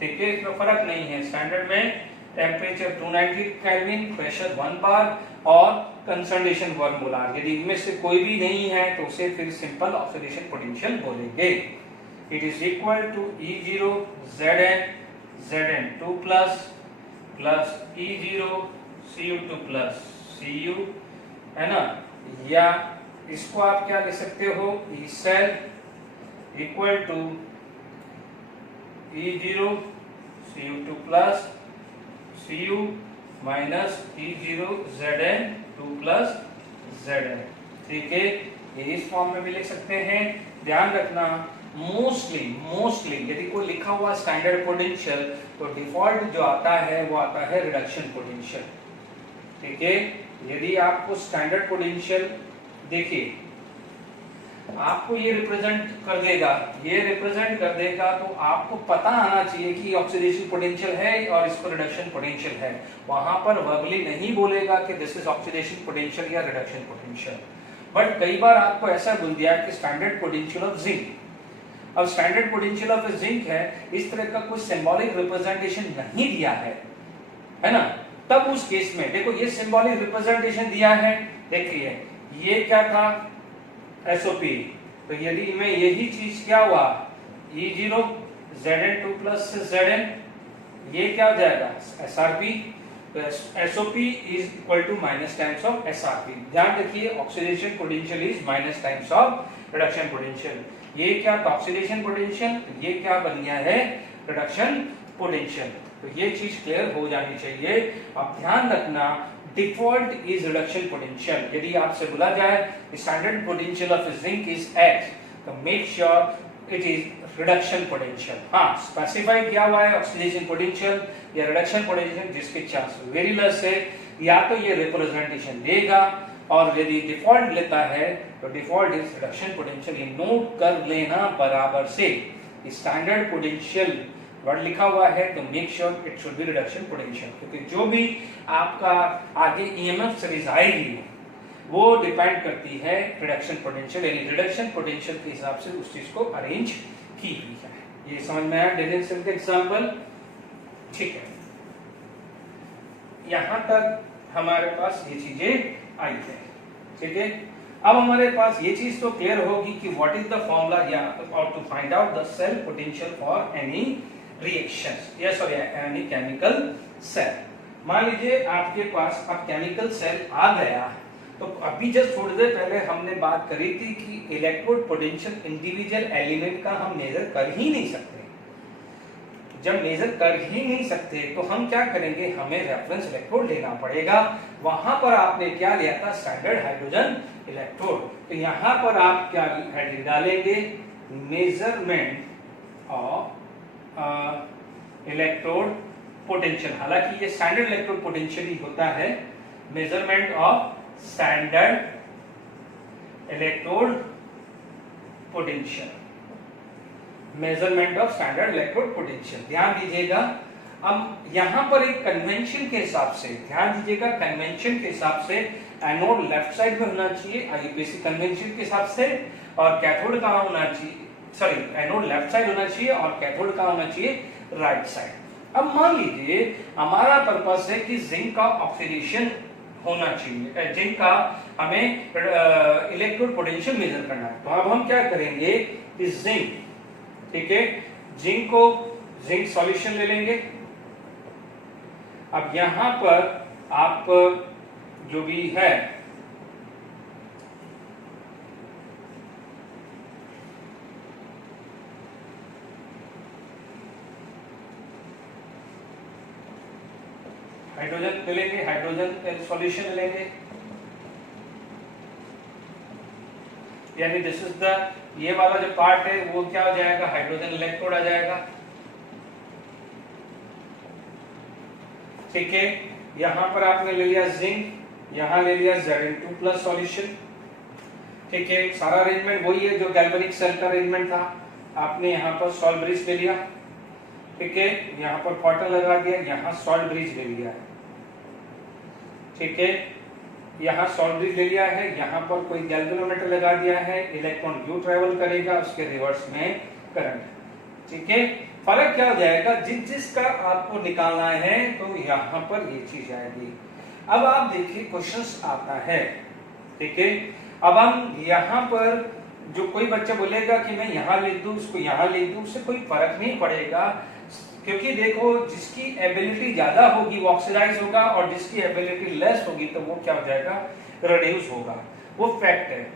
ठीक है, इसमें फर्क नहीं है। स्टैंडर्ड में टेम्परेचर 290 केल्विन, प्रेशर 1 बार और कंसंट्रेशन 1 मोलार। यदि इनमें से कोई भी नहीं है तो उसे फिर सिंपल ऑक्सीडेशन पोटेंशियल बोलेंगे। It is equal to E0 Zn2 plus E0 Cu2 plus Cu, है ना, या इसको आप क्या लिख सकते हो, E cell equal to E0 Cu2 plus Cu minus E0 Zn2 plus Zn। ठीक है, ये इस फॉर्म में भी लिख सकते हैं। ध्यान रखना, मोस्टली यदि कोई लिखा हुआ स्टैंडर्ड पोटेंशियल, तो डिफॉल्ट जो आता है वो आता है रिडक्शन पोटेंशियल। ठीक है, यदि आपको स्टैंडर्ड पोटेंशियल देखिए, आपको ये रिप्रेजेंट कर देगा, तो आपको पता आना चाहिए कि ऑक्सीडेशन पोटेंशियल है और इसको रिडक्शन पोटेंशियल है। वहां पर वर्बली नहीं बोलेगा कि दिस इज ऑक्सीडेशन पोटेंशियल या रिडक्शन पोटेंशियल, बट कई बार आपको ऐसा बोल दिया कि स्टैंडर्ड पोटेंशियल ऑफ जिंक। अब स्टैंडर्ड पोटेंशियल ऑफ जिंक है, इस तरह का कोई सिंबॉलिक रिप्रेजेंटेशन नहीं दिया है ना, तब उस केस में देखो ये सिंबॉलिक रिप्रेजेंटेशन दिया है। देखिए ये क्या था, SOP, तो यदि मैं यही चीज क्या हुआ, E0 Zn2 प्लस Zn, ये क्या हो जाएगा, SRP, तो SOP is equal to minus times of SRP। ध्यान रखिए, oxidation potential is minus times of reduction potential. ये क्या था, ऑक्सीडेशन पोटेंशियल, ये क्या बन गया है, रिडक्शन पोटेंशियल। तो ये चीज क्लियर हो जानी चाहिए। अब ध्यान रखना, डिफॉल्ट इज रिडक्शन पोटेंशियल। यदि आपसे बोला जाए standard potential of zinc is X, तो make sure it is reduction potential. हाँ, स्पेसिफाई किया हुआ है ऑक्सीडेशन पोटेंशियल या रिडक्शन पोटेंशियल, जिसके चांस वेरी लेस है, या तो ये रिप्रेजेंटेशन देगा, और यदि डिफॉल्ट लेता है तो डिफॉल्ट इज रिडक्शन पोटेंशियल। ये नोट कर लेना बराबर से। स्टैंडर्ड पोटेंशियल वर्ड लिखा हुआ है तो make sure it should be reduction potential, क्योंकि जो भी आपका आगे ईएमएफ सीरीज आएगी वो डिपेंड करती है रिडक्शन पोटेंशियल, यानी रिडक्शन पोटेंशियल के हिसाब से उस चीज को अरेंज की हुई है। ये समझ में आया डेनियल सेल का एग्जांपल? ठीक है, यहां तक हमारे पास ये चीजें आई है। ठीक है, अब हमारे पास ये चीज तो क्लियर होगी कि व्हाट इज द फॉर्मूला या और to find out the cell potential for any reactions या सॉरी एनी केमिकल सेल। मान लीजिए आपके पास अब केमिकल सेल आ गया, तो अभी जस्ट थोड़ी देर पहले हमने बात करी थी कि इलेक्ट्रोड पोटेंशियल इंडिविजुअल एलिमेंट का हम मेजर कर ही नहीं सकते। जब मेजर कर ही नहीं सकते तो हम क्या करेंगे, हमें रेफरेंस इलेक्ट्रोड लेना पड़ेगा। वहां पर आपने क्या लिया था, स्टैंडर्ड हाइड्रोजन इलेक्ट्रोड। तो यहां पर आप क्या हेडिंग डालेंगे, मेजरमेंट ऑफ इलेक्ट्रोड पोटेंशियल। हालांकि ये स्टैंडर्ड इलेक्ट्रोड पोटेंशियल ही होता है, measurement of standard electrode potential, measurement of standard electrode potential. ध्यान दीजिएगा, अब यहां पर एक कन्वेंशन के हिसाब से, ध्यान दीजिएगा कन्वेंशन के हिसाब से एनोड लेफ्ट साइड में होना चाहिए आईयूपीएसी कन्वेंशन के हिसाब से, और कैथोड कहां होना चाहिए, सॉरी एनोड लेफ्ट साइड होना चाहिए और कैथोड कहां होना चाहिए, राइट साइड। अब मान लीजिए हमारा पर्पस है कि जिंक का ऑक्सीडेशन होना चाहिए, जिंक का हमें इलेक्ट्रोड पोटेंशियल मेजर करना है। तो अब हम क्या करेंगे, इस जिंक, ठीक है, जिंक सॉल्यूशन ले लेंगे। अब यहां पर आप जो भी है हाइड्रोजन ले लेंगे, हाइड्रोजन सॉल्यूशन ले लेंगे, यानी दिस इज द, ये वाला जो पार्ट है वो क्या हो जाएगा, हाइड्रोजन इलेक्ट्रोड आ जाएगा। ठीक है, यहां पर आपने ले लिया जिंक, यहां ले लिया Zn2+ सॉल्यूशन। ठीक है, सारा अरेंजमेंट वही है जो गैल्वेनिक सेल का अरेंजमेंट था। आपने यहां पर सॉल्ट ब्रिज ले लिया, ठीक है, यहां पर कॉटन लगा दिया, यहां सॉल्ट ब्रिज ले लिया है। ठीक है, यहाँ सॉल्ट ब्रिज ले लिया है, यहाँ पर कोई गैल्वेनोमीटर लगा दिया है, इलेक्ट्रॉन यू ट्रेवल करेगा, उसके रिवर्स में करंट। ठीक है, फर्क क्या हो जाएगा, जिसका आपको निकालना है तो यहाँ पर ये चीज आएगी। अब आप देखिए क्वेश्चंस आता है, ठीक है, अब हम यहाँ पर जो कोई बच्चा बोलेगा कि मैं यहाँ लिख दूं, उसको यहाँ लिख दूं, उससे कोई फर्क नहीं पड़ेगा, क्योंकि देखो जिसकी एबिलिटी ज्यादा होगी वो ऑक्सीडाइज होगा और जिसकी एबिलिटी लेस होगी तो वो क्या हो जाएगा, रिड्यूस होगा, वो फैक्ट है।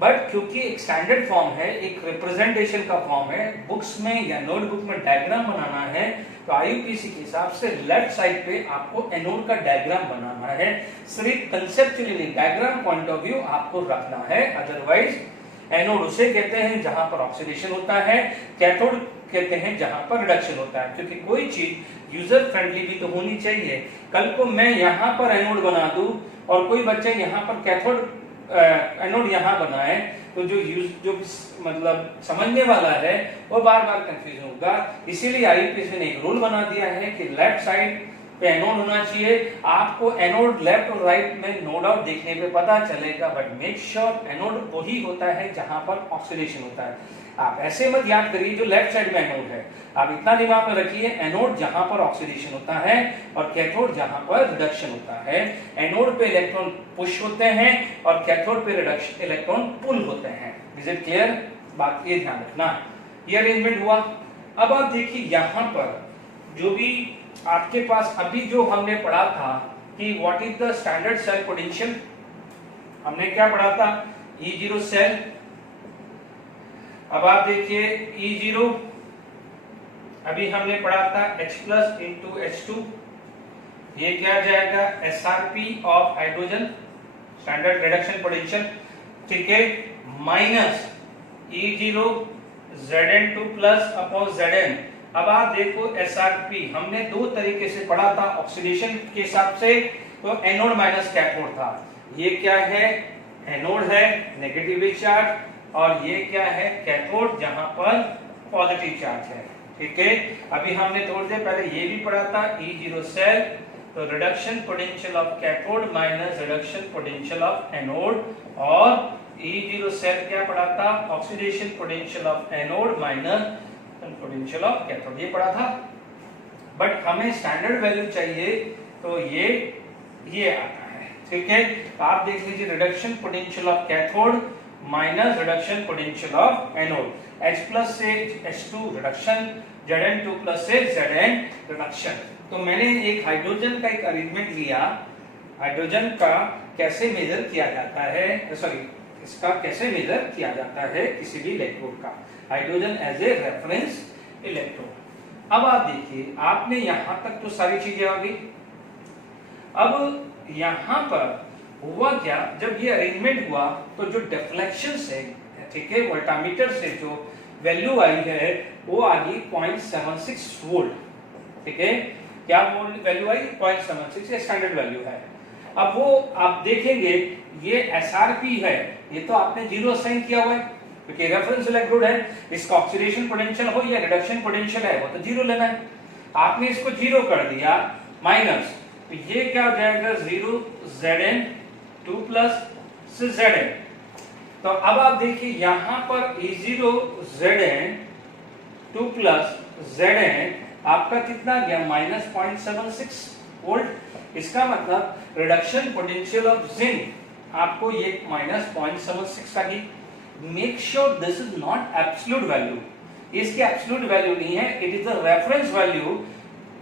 बट क्योंकि एक स्टैंडर्ड फॉर्म है, एक रिप्रेजेंटेशन का फॉर्म है, बुक्स में या नोटबुक में डायग्राम बनाना है तो आईयूपीएसी के हिसाब से लेफ्ट साइड पे आपको एनोड का डायग्राम बनाना है। सिर्फ conceptually diagram point of view आपको रखना है, अदरवाइज एनोड उसे कहते हैं जहां पर ऑक्सीडेशन होता है, कैथोड कहते हैं जहां पर रिडक्शन होता है। क्योंकि कोई चीज यूजर फ्रेंडली भी तो होनी चाहिए। कल को मैं यहाँ पर एनोड बना दूं और कोई बच्चा यहाँ पर कैथोड एनोड यहाँ बनाए तो जो मतलब समझने वाला है वो बार बार कंफ्यूजन होगा। इसीलिए आईयूपीएसी ने एक रूल बना दिया है कि लेफ्ट साइड पे एनोड होना चाहिए। आपको एनोड लेफ्ट और राइट में नो डाउट देखने पे पता चलेगा, बट मेक श्योर एनोड वही होता है जहां पर ऑक्सीडेशन होता है। आप ऐसे मत याद करिए जो लेफ्ट साइड में एनोड है, आप इतना दिमाग में रखिए एनोड जहां पर ऑक्सीडेशन होता है और कैथोड जहां पर रिडक्शन होता है। एनोड पे इलेक्ट्रॉन पुश होते हैं और कैथोड पे रिडक्शन इलेक्ट्रॉन पुल होते हैं। Is it clear? बात ये ध्यान रखना। ये अरेंजमेंट हुआ। अब आप देखिए यहां पर जो भी आपके पास अभी जो हमने पढ़ा था कि what is the standard cell potential, हमने क्या पढ़ा था, E0 सेल। अब आप देखिए E0 अभी हमने पढ़ा था H+ into H2, ये क्या जाएगा SRP of hydrogen, standard reduction potential, ठीक है, minus E0 Zn2+ upon Zn। अब आप देखो SRP हमने दो तरीके से पढ़ा था ऑक्सीडेशन के हिसाब से, तो एनोड माइनस कैथोड था। ये क्या है, एनोड है नेगेटिव चार्ज, और ये क्या है कैथोड जहां पर पॉजिटिव चार्ज है। ठीक है, अभी हमने थोड़ी देर पहले ये भी पढ़ा था E0 सेल, तो reduction potential of cathode minus reduction potential of anode, और E0 सेल क्या पढ़ा था, oxidation potential of anode minus potential of cathode, ये पढ़ा था। बट हमें स्टैंडर्ड वैल्यू चाहिए, तो ये आता है। ठीक है, आप देख लीजिए reduction potential of cathode minus reduction potential of anode, H plus से H2 रिडक्शन, Zn2 प्लस से Zn रिडक्शन। तो मैंने एक हाइड्रोजन का एक अरेंजमेंट लिया, हाइड्रोजन का कैसे मेजर किया जाता है, सॉरी इसका कैसे मेजर किया जाता है किसी भी इलेक्ट्रोड का, hydrogen as a reference electrode. अब आप देखिए, आपने यहां तक तो सारी चीजें आ गई। अब यहां पर हुआ क्या, जब ये अरेंजमेंट हुआ तो जो डिफ्लेक्शन से, ठीक है, वोल्टामीटर से जो वैल्यू आई है वो आ गई 0.76 वोल्ट। ठीक है, क्या वैल्यू आई, 0.76, ये स्टैंडर्ड वैल्यू है। अब वो आप देखेंगे ये एसआरपी है, ये तो आपने जीरो असाइन किया हुआ है क्योंकि रेफरेंस इलेक्ट्रोड है, इसका ऑक्सीडेशन पोटेंशियल हो या रिडक्शन पोटेंशियल है वो तो जीरो लेना है। आपने इसको जीरो कर दिया माइनस, तो ये क्या हो जाएगा 0 Zn2 प्लस Zn। तो अब आप देखिए यहां पर E0 Zn2 प्लस Zn आपका कितना गया, -0.76 वोल्ट। इसका मतलब रिडक्शन पोटेंशियल ऑफ जिंक आपको ये -0.76 का ही। Make sure this is not absolute value, इसकी एब्सोल्यूट वैल्यू नहीं है, it is the reference value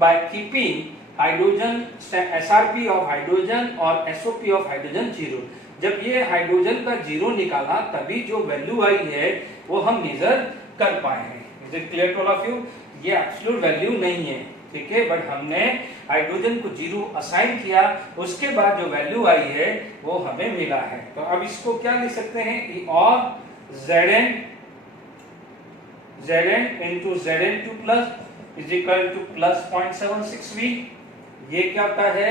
by keeping hydrogen SRP of hydrogen और एसओपी ऑफ हाइड्रोजन जीरो। जब ये हाइड्रोजन का जीरो निकाला तभी जो वैल्यू आई है वो हम मेजर कर पाए हैं। Is it clear to all of you? ये एब्सोल्यूट वैल्यू नहीं है, ठीक है, बट हमने हाइड्रोजन को जीरो असाइन किया, उसके बाद जो वैल्यू आई है वो हमें मिला है। तो अब इसको क्या लिख सकते हैं, और Zn into Zn2 plus is equal two plus 0.76V। ये क्या होता है,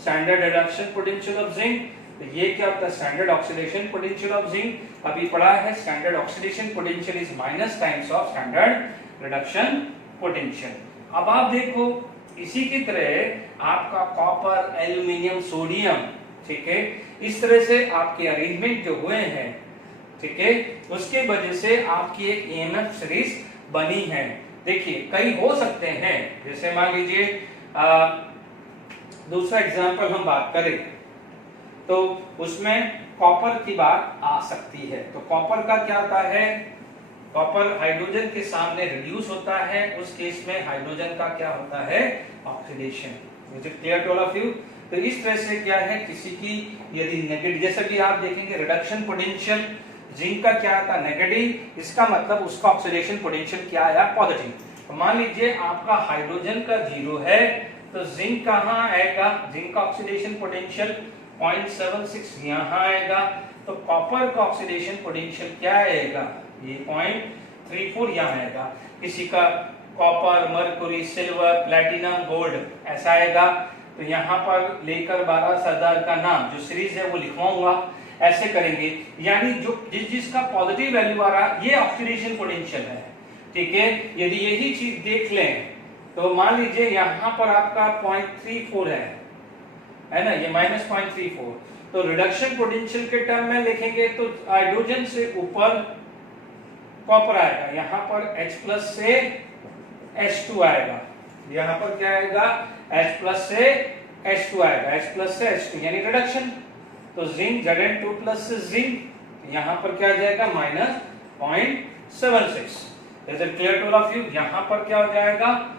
standard reduction potential of zinc. तो ये क्या होता है, standard oxidation potential of zinc. अभी पढ़ा है standard oxidation potential is minus times of standard reduction potential. अब आप देखो इसी की तरह आपका कॉपर, एल्यूमिनियम, सोडियम, ठीक है, इस तरह से आपके अरेंजमेंट जो हुए हैं, ठीक है, उसके वजह से आपकी एक ईएमएफ सीरीज बनी है। देखिए कई हो सकते हैं, जैसे मान लीजिए दूसरा एग्जांपल हम बात करें तो उसमें कॉपर की बात आ सकती है। तो कॉपर का क्या होता है, कॉपर हाइड्रोजन के सामने रिड्यूस होता है, उस केस में हाइड्रोजन का क्या होता है, oxidation. Is it clear to all of you? तो इस तरह से क्या है, किसी की यदि नेगेटिव, जैसे भी आप देखेंगे रिडक्शन पोटेंशियल जिंक का क्या आता है, नेगेटिव, इसका मतलब उसका ऑक्सीडेशन पोटेंशियल क्या आया, पॉजिटिव। तो मान लीजिए आपका हाइड्रोजन का जीरो है तो जिंक कहाँ आएगा, जिंक का ऑक्सीडेशन पोटेंशियल 0.76 यहाँ आएगा। तो कॉपर का ऑक्सीडेशन पोटेंशियल क्या आएगा, ये 0.34 यहाँ आएगा। किसी का copper, Mercury, silver, platinum, gold ऐसा आएगा। तो यहाँ पर लेकर 12,000 का नाम जो सीरीज है वो लिखवाऊंगा, ऐसे करेंगे। यानी जो जिसका पॉजिटिव वैल्यू आ रहा ये ऑक्सीडेशन पोटेंशियल है, ठीक है। यदि यही चीज देख लें तो मान लीजिए यहाँ पर आपका 0.34 है ना, ये -0.34। तो रिडक्शन पोटेंशियल के टर्म में लिखेंगे तो हाइड्रोजन से ऊपर कॉपर आएगा, यहाँ पर H प्लस से H2 आएगा, यहाँ पर क्या आएगा, H प्लस से H2 आएगा, H प्लस से H2 यानी रिडक्शन। तो जिंक Zn2 प्लस से जिंक, यहाँ पर क्या आ जाएगा, -0.76। Is it clear to all of you? यहाँ पर क्या हो जाएगा,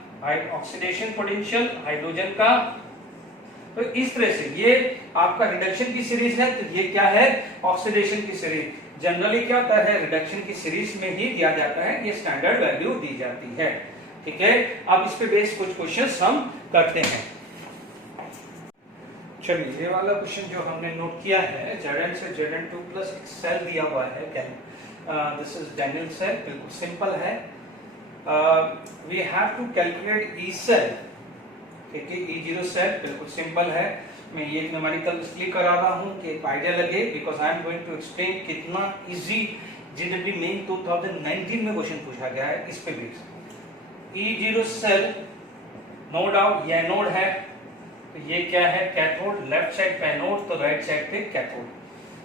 ऑक्सीडेशन पोटेंशियल हाइड्रोजन का। तो इस तरह से ये आपका रिडक्शन की सीरीज है, तो ये क्या है, ऑक्सीडेशन की सीरीज। जनरली क्या होता है, रिडक्शन की सीरीज में ही दिया जाता है, ये स्टैंडर्ड वैल्यू दी जाती है, ठीक है। अब इस पे बेस कुछ क्वेश्चंस हम करते हैं। चलिए ये वाला क्वेश्चन जो हमने नोट किया है, Zn से Zn2 प्लस एक सेल दिया हुआ है, दिस इज डैनियल सेल, बिल्कुल सिंपल है। We have to calculate E cell, ठीक है, E0 सेल बिल्कुल सिंपल है। मैं ये न्यूमेरिकल इसलिए करा रहा हूँ कि एक आइडिया लगे, because I am going to explain कितना इजी जेडब्ल्यू मेन 2019 में क्वेश्चन पूछा गया है इस पे base. E0 cell no doubt ये एनोड है, तो ये क्या है कैथोड, लेफ्ट साइड पे एनोड तो राइट साइड पे कैथोड।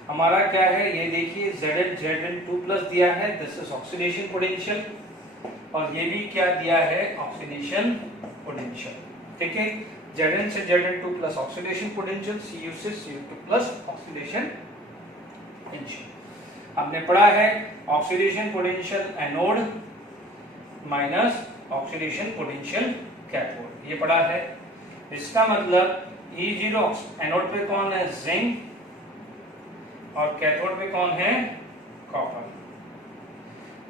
हमारा क्या है ये देखिए Zn2+ दिया है, दिस इज ऑक्सीडेशन पोटेंशियल, और ये भी क्या दिया है ऑक्सीडेशन पोटेंशियल। ठीक है, Zn से Zn2+ ऑक्सीडेशन पोटेंशियल, Cu से Cu2+ ऑक्सीडेशन पोटेंशियल। हमने पढ़ा है oxidation potential anode minus oxidation potential cathode, ये पढ़ा है। इसका मतलब E0 एनोड पे कौन है जिंक और कैथोड पे कौन है कॉपर।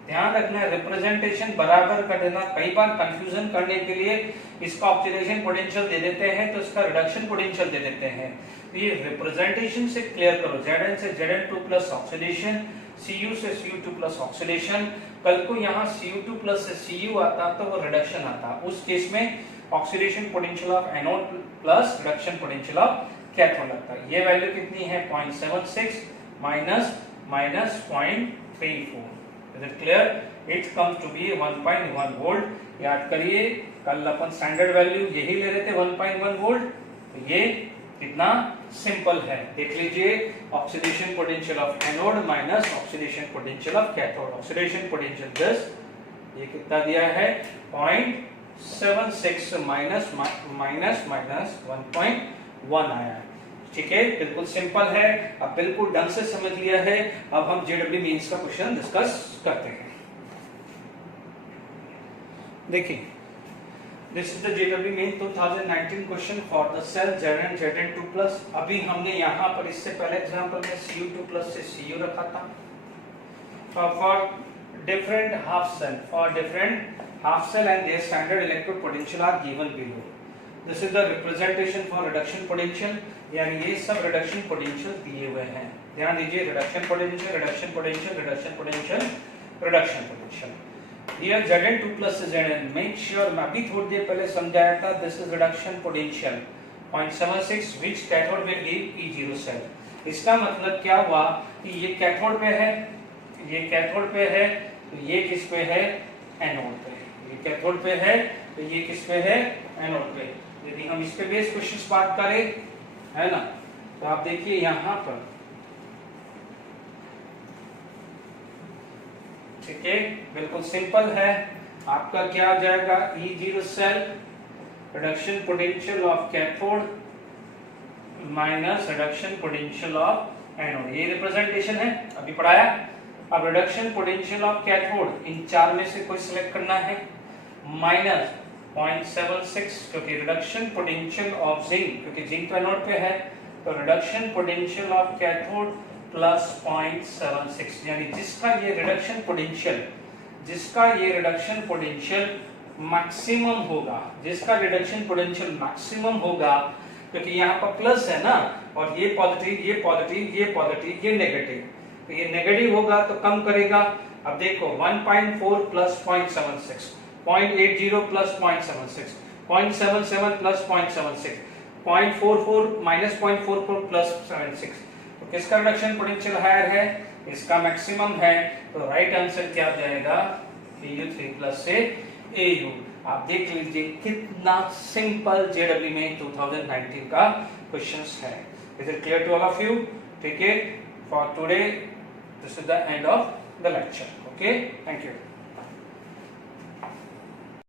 ध्यान रखना है रिप्रेजेंटेशन बराबर कर देना, कई बार कंफ्यूजन करने के लिए इसका ऑक्सीडेशन पोटेंशियल दे देते हैं तो इसका रिडक्शन पोटेंशियल दे देते हैं, तो ये रिप्रेजेंटेशन से क्लियर करो। Zn से Zn2+ ऑक्सीडेशन, Cu से Cu2+ ऑक्सीडेशन, कल को यहाँ Cu2+ से Cu आता तो वो रिडक्शन आता, उस केस में oxidation potential of anode plus reduction potential of cathode लगता है। ये वैल्यू कितनी है 0.76 minus 0.34, is it clear? It comes to be 1.1 volt. याद करिए कल अपन स्टैंडर्ड वैल्यू यही ले रहे थे 1.1 वोल्ट, तो ये कितना सिंपल है देख लीजिए। Oxidation potential of anode minus oxidation potential of cathode, oxidation potential this, ये कितना दिया है 0.76 माइनस 1.1 आया है। ठीक है, बिल्कुल सिंपल है, अब बिल्कुल ढंग से समझ लिया है। अब हम जेडब्ल्यू मेंस का क्वेश्चन डिस्कस करते हैं। देखिए, दिस इज द जेडब्ल्यू Main 2019 question for the cell Zn Zn2+। अभी हमने यहाँ पर इससे पहले एग्जांपल में Cu2+ से Cu रखा था। For different half cell and their standard electrode potential are given below. This is the representation for reduction potential, यानी ये सब रिडक्शन पोटेंशियल दिए हुए हैं। ध्यान दीजिए reduction potential, reduction potential, reduction potential, reduction potential. Here Zn2+ से Zn, make sure मैं अभी थोड़ी देर पहले समझाया था, this is reduction potential 0.76 which cathode will give E0 cell। इसका मतलब क्या हुआ कि ये कैथोड पे है, ये कैथोड पे है, तो ये किस पे है एनोड पे, ये कैथोड पे है तो ये किस पे है एनोड पे। यदि हम इस पे बेस क्वेश्चंस बात करें है ना, तो आप देखिए यहाँ पर, ठीक है बिल्कुल सिंपल है। आपका क्या आ जाएगा E0 cell reduction potential of cathode minus reduction potential of anode, ये रिप्रेजेंटेशन है अभी पढ़ाया। अब रिडक्शन पोटेंशियल ऑफ कैथोड इन चार में से कोई सिलेक्ट करना है, माइनस 0.76 क्योंकि रिडक्शन पोटेंशियल ऑफ जिंक, क्योंकि जिंक तो एनोड पे है, तो reduction potential of cathode plus 0.76, यानी जिसका ये रिडक्शन पोटेंशियल मैक्सिमम होगा, जिसका रिडक्शन पोटेंशियल मैक्सिमम होगा, क्योंकि यहाँ पर प्लस है ना, और ये पॉजिटिव ये पॉजिटिव ये पॉजिटिव ये नेगेटिव, तो ये नेगेटिव होगा तो कम करेगा। अब देखो 1.4 plus 0.76, 0.80 plus 0.76, 0.77 plus 0.76, 0.44 minus 0.44 plus 76, तो किसका रिडक्शन पोटेंशियल हायर है, इसका मैक्सिमम है, तो राइट आंसर क्या आ जाएगा Cu3+ से Au। आप देख लीजिए कितना सिंपल जेडब्ल्यू में 2019 का क्वेश्चंस है। Is it clear to all of you? ठीक है, for today this is the end of the lecture. Okay, thank you.